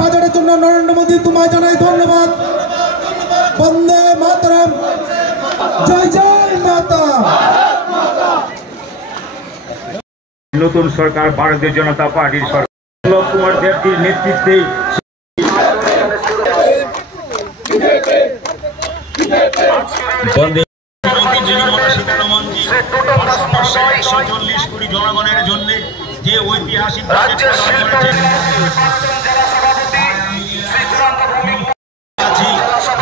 বাজারের জন্য নরেন্দ্র মোদী তোমায় জানাই ধন্যবাদ। বন্দে মাতরম, জয় জয় মাতা। নতুন সরকার ভারতীয় জনতা পার্টির সরকার কুমার দেবজির নেতৃত্বে জনগণের জন্য যে ঐতিহাসিক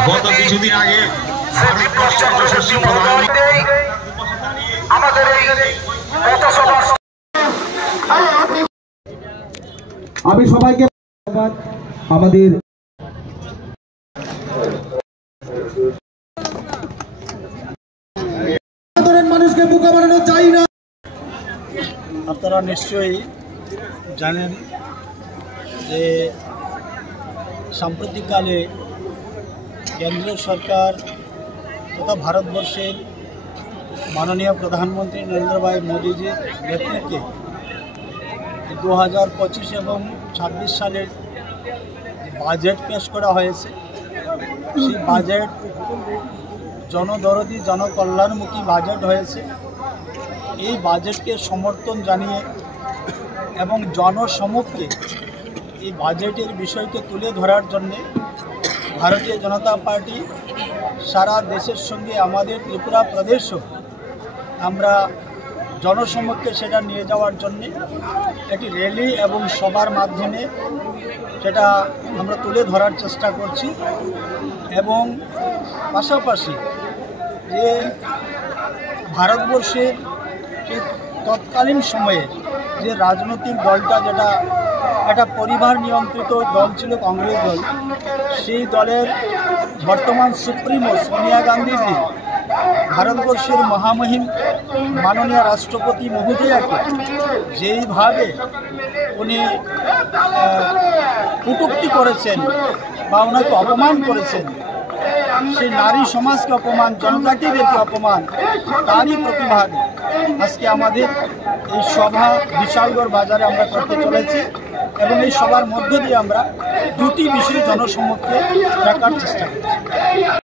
গত কিছুদিন আগে আমি সবাইকে আমাদের মানুষকে বোকা বানানো চাই না। আপনারা নিশ্চয়ই জানেন যে সাম্প্রতিককালে কেন্দ্রীয় সরকার তথা ভারতবর্ষের মাননীয় প্রধানমন্ত্রী নরেন্দ্র ভাই মোদীজির নেতৃত্বে 2025 এবং 26 সালের বাজেট পেশ করা হয়েছে। সেই বাজেট জনদরদী জনকল্যাণমুখী বাজেট হয়েছে। এই বাজেটকে সমর্থন জানিয়ে এবং জনসমক্ষে এই বাজেটের বিষয়কে তুলে ধরার জন্যে ভারতীয় জনতা পার্টি সারা দেশের সঙ্গে আমাদের ত্রিপুরা প্রদেশও আমরা জনসমক্ষে সেটা নিয়ে যাওয়ার জন্যে একটি র্যালি এবং সবার মাধ্যমে সেটা আমরা তুলে ধরার চেষ্টা করছি। এবং পাশাপাশি যে ভারতবর্ষের যে তৎকালীন সময়ে যে রাজনৈতিক দলটা যেটা একটা পরিবার নিয়ন্ত্রিত দল ছিল কংগ্রেস দল, সেই দলের বর্তমান সুপ্রিমো সোনিয়া গান্ধীজি ভারতবর্ষের মহামহিম মাননীয় রাষ্ট্রপতি মহোদয়াকে যেইভাবে উনি কটূক্তি করেছেন বা ওনাকে অপমান করেছেন, সেই নারী সমাজকে অপমান, জনজাতিদেরকে অপমান, তারই প্রতিবাদে আজকে আমাদের এই সভা বিশালগড় বাজারে আমরা করতে চলেছি। এবং এই সভার মধ্য দিয়ে আমরা দুটি বিষয় জনসমক্ষে রাখার চেষ্টা করছি।